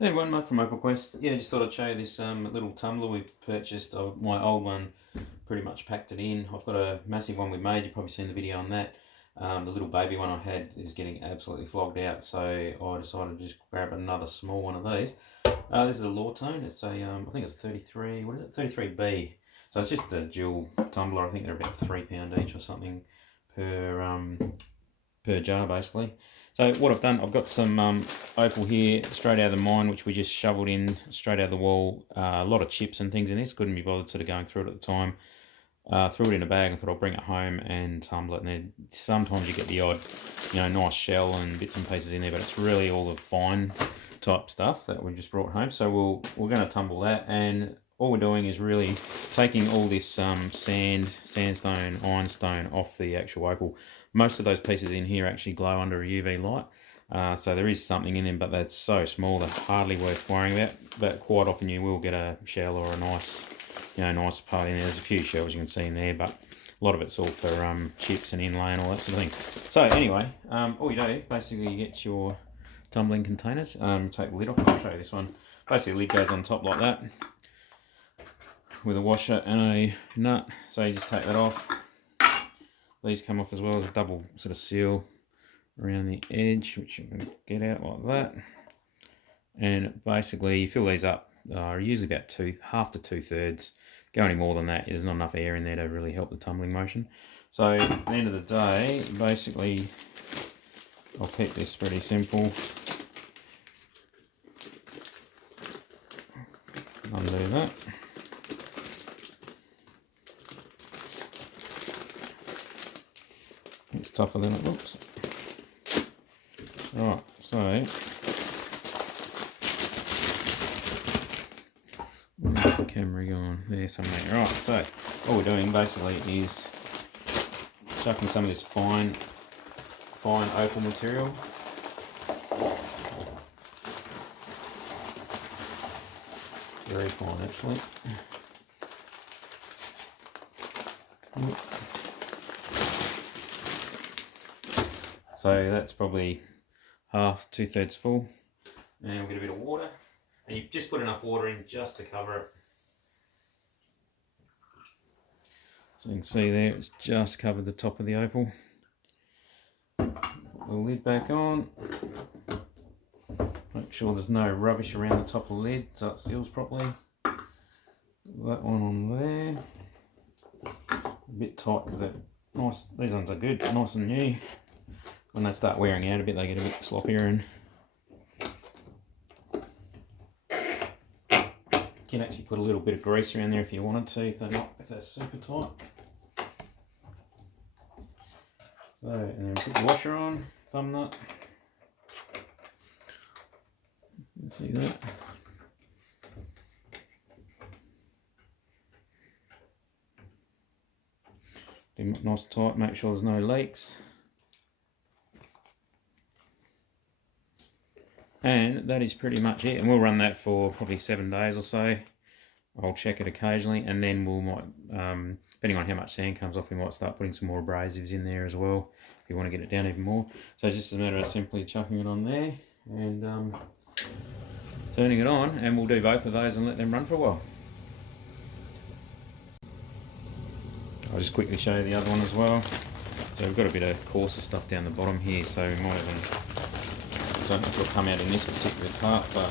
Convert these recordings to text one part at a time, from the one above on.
Hey everyone, Mark from Opal Quest. Yeah, just thought I'd show you this little tumbler we purchased. My old one, pretty much packed it in. I've got a massive one we made, you've probably seen the video on that. The little baby one I had is getting absolutely flogged out, so I decided to just grab another small one of these. This is a Lortone. It's a, I think it's 33, what is it, 33B. So it's just a dual tumbler. I think they're about £3 each or something per jar basically. So what I've done, I've got some opal here straight out of the mine, which we just shoveled in straight out of the wall. A lot of chips and things in this, couldn't be bothered sort of going through it at the time. Threw it in a bag and thought I'll bring it home and tumble it. And then sometimes you get the odd, nice shell and bits and pieces in there, but it's really all the fine type stuff that we just brought home. So we're going to tumble that, and all we're doing is really taking all this sandstone, ironstone off the actual opal. Most of those pieces in here actually glow under a UV light, so there is something in them, but that's so small they're hardly worth worrying about. But quite often you will get a shell or a nice, nice part in there. There's a few shells you can see in there, but a lot of it's all for chips and inlay and all that sort of thing. So anyway, all you do, basically you get your tumbling containers, take the lid off. I'll show you this one. Basically the lid goes on top like that with a washer and a nut, so you just take that off. These come off as well as a double sort of seal around the edge, which you can get out like that. And basically you fill these up, usually about half to 2/3. Go any more than that, there's not enough air in there to really help the tumbling motion. So at the end of the day, basically I'll keep this pretty simple. Undo that. It's tougher than it looks. Right, so where's the camera gone? There somewhere. Right, so all we're doing basically is chucking some of this fine opal material very fine actually. So that's probably half, 2/3 full. And we'll get a bit of water. And you just put enough water in just to cover it. So you can see there, it's just covered the top of the opal. Put the lid back on. Make sure there's no rubbish around the top of the lid so it seals properly. That one on there. A bit tight because they're nice. These ones are good, nice and new. When they start wearing out a bit, they get a bit sloppier, and you can actually put a little bit of grease around there if you wanted to, if they're super tight. So, and then put the washer on, thumb nut. You can see that. Do it nice and tight, make sure there's no leaks. And that is pretty much it, and we'll run that for probably 7 days or so. I'll check it occasionally, and then we might, depending on how much sand comes off, we might start putting some more abrasives in there as well, if you want to get it down even more. So it's just a matter of simply chucking it on there and turning it on, and we'll do both of those and let them run for a while. I'll just quickly show you the other one as well. So we've got a bit of coarser stuff down the bottom here, so we might even, I don't know if it'll come out in this particular part, but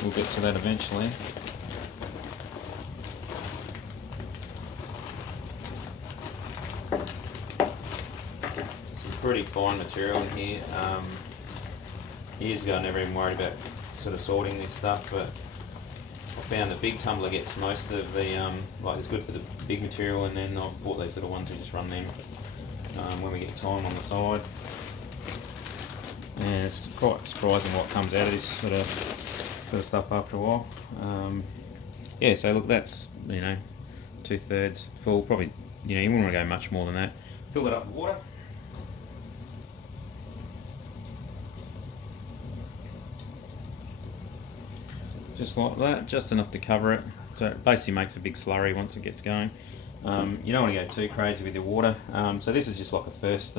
we'll get to that eventually. Some pretty fine material in here. Years ago I never even worried about sort of sorting this stuff, but I found the big tumbler gets most of the, like it's good for the big material, and then I've bought these little ones and just run them when we get time on the side. And it's quite surprising what comes out of this sort of stuff after a while. Yeah, so look, that's 2/3 full. Probably you wouldn't want to go much more than that. Fill it up with water. Just like that, just enough to cover it. So it basically makes a big slurry once it gets going. You don't want to go too crazy with your water. So this is just like a first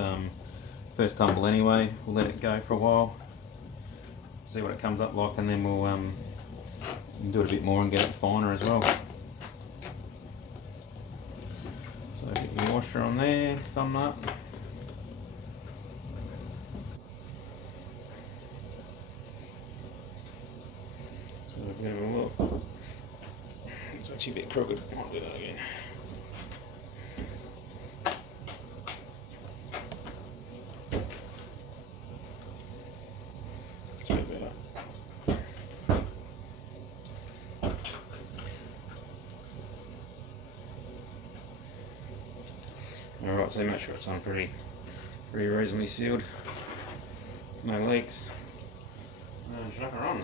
tumble anyway. We'll let it go for a while. see what it comes up like, and then we'll do it a bit more and get it finer as well. So a bit of moisture on there, thumb up. So a bit of a look. It's actually a bit crooked. I'll do that again. It's a bit better. Alright, so make sure it's on pretty reasonably sealed. No leaks. And chuck her on.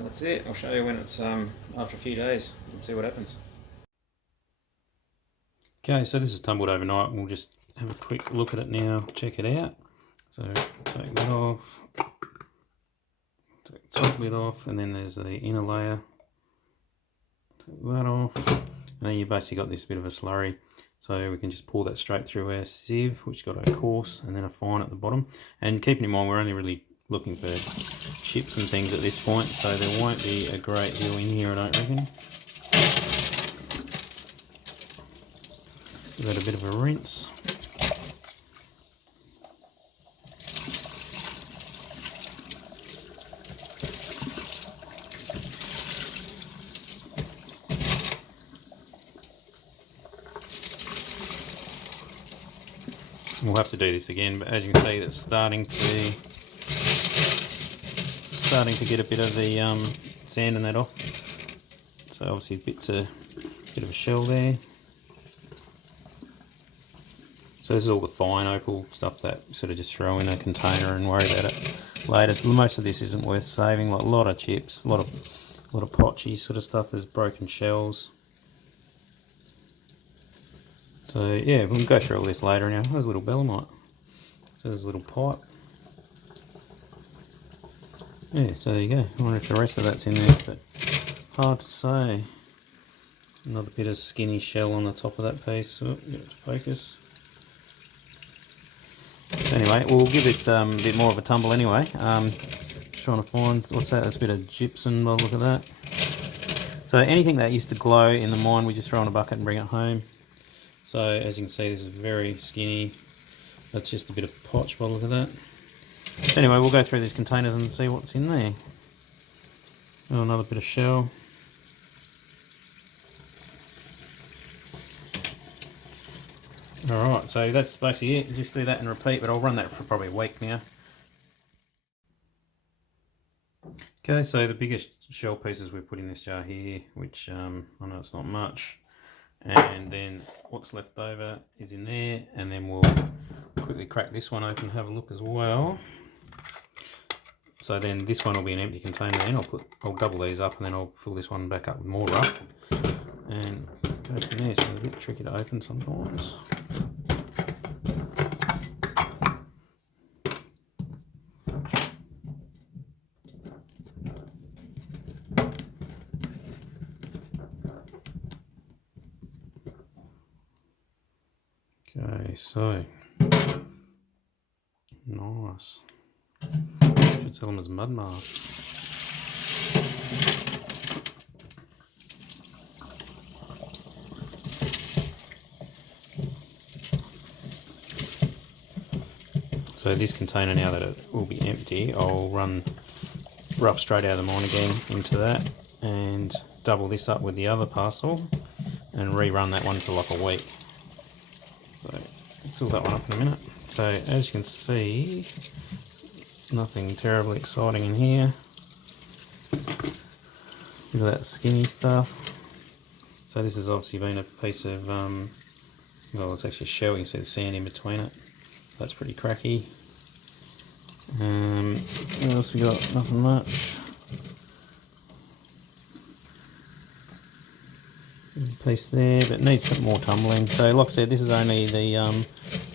That's it. I'll show you when it's after a few days and see what happens. Okay, so this is tumbled overnight. We'll just have a quick look at it now, check it out. So take that off, take the top lid off, and then there's the inner layer. Take that off, and then you basically got this bit of a slurry. So we can just pour that straight through our sieve, which got a coarse and then a fine at the bottom. And keeping in mind, we're only really looking for chips and things at this point, so there won't be a great deal in here, I don't reckon. Give it a bit of a rinse. We'll have to do this again, but as you can see, it's starting to get a bit of the sand and that off. So obviously bit of a shell there. So this is all the fine opal stuff that sort of just throw in a container and worry about it later. Most of this isn't worth saving. Like a lot of chips, a lot of potchy sort of stuff. There's broken shells. So yeah, we'll go through all this later now. There's a little belemite. So there's a little pipe. Yeah, so there you go. I wonder if the rest of that's in there, but hard to say. Another bit of skinny shell on the top of that piece. Oh, get it to focus. So anyway, we'll give this a bit more of a tumble anyway. Just trying to find, what's that? That's a bit of gypsum, by the look at that. So anything that used to glow in the mine, we just throw in a bucket and bring it home. So as you can see, this is very skinny. That's just a bit of potch by the look at that. Anyway, we'll go through these containers and see what's in there. Oh, another bit of shell. Alright, so that's basically it. Just do that and repeat, but I'll run that for probably a week now. Okay, so the biggest shell pieces we put in this jar here, which I know it's not much. And then what's left over is in there, and then we'll quickly crack this one open and have a look as well. So then this one will be an empty container, then I'll double these up and then I'll fill this one back up with more rough and go from there. So it's a bit tricky to open sometimes. Okay, so nice. Should sell them as mud masks. So this container, now that it will be empty, I'll run rough straight out of the mine again into that and double this up with the other parcel and rerun that one for like a week. So I'll fill that one up in a minute. So as you can see, nothing terribly exciting in here. Look at that skinny stuff. So this has obviously been a piece of, well, it's actually a shell. You can see the sand in between it. That's pretty cracky. What else we got? Nothing much. Piece there, but needs some more tumbling. So like I said, this is only the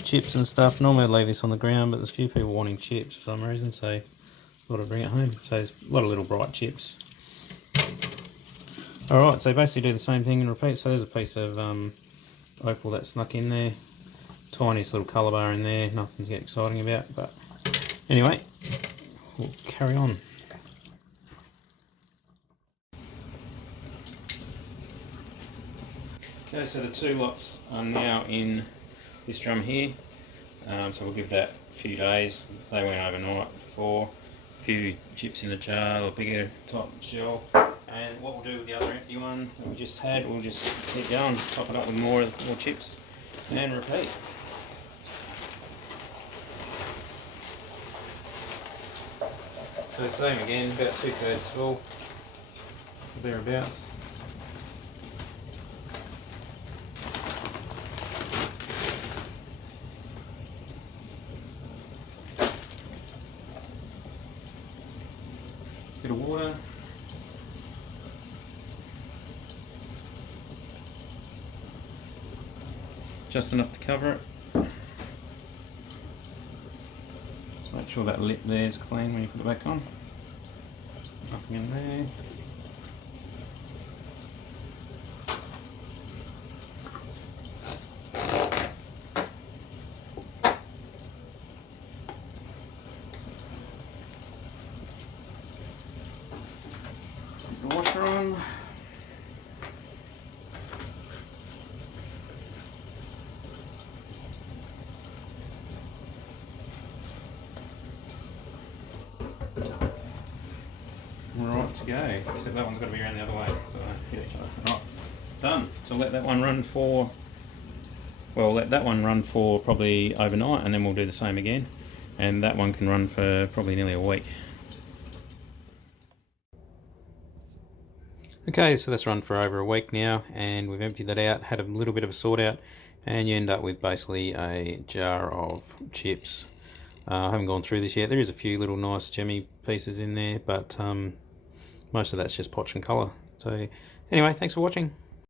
chips and stuff. Normally I'd leave this on the ground, but there's a few people wanting chips for some reason, so I thought I'd bring it home. So there's a lot of little bright chips. Alright, so basically do the same thing and repeat. So there's a piece of opal that snuck in there. Tiniest little colour bar in there, nothing to get exciting about, but anyway, we'll carry on. Okay, so the 2 lots are now in this drum here, so we'll give that a few days. They went overnight for a few chips in the jar, or bigger top shell. And what we'll do with the other empty one that we just had, we'll just keep going, top it up with more chips, and repeat. So same again, about 2/3 full, thereabouts. Bit of water. Just enough to cover it. Just make sure that lip there is clean when you put it back on. Nothing in there. Put the washer on. Right to go, except that one's got to be around the other way, so they hit each other. Right, done. So let that one run for, well, let that one run for probably overnight, and then we'll do the same again. And that one can run for probably nearly a week. Okay, so that's run for over a week now, and we've emptied that out, had a little bit of a sort out, and you end up with basically a jar of chips. I haven't gone through this yet. There is a few little nice gemmy pieces in there, but most of that's just potch and colour. So anyway, thanks for watching.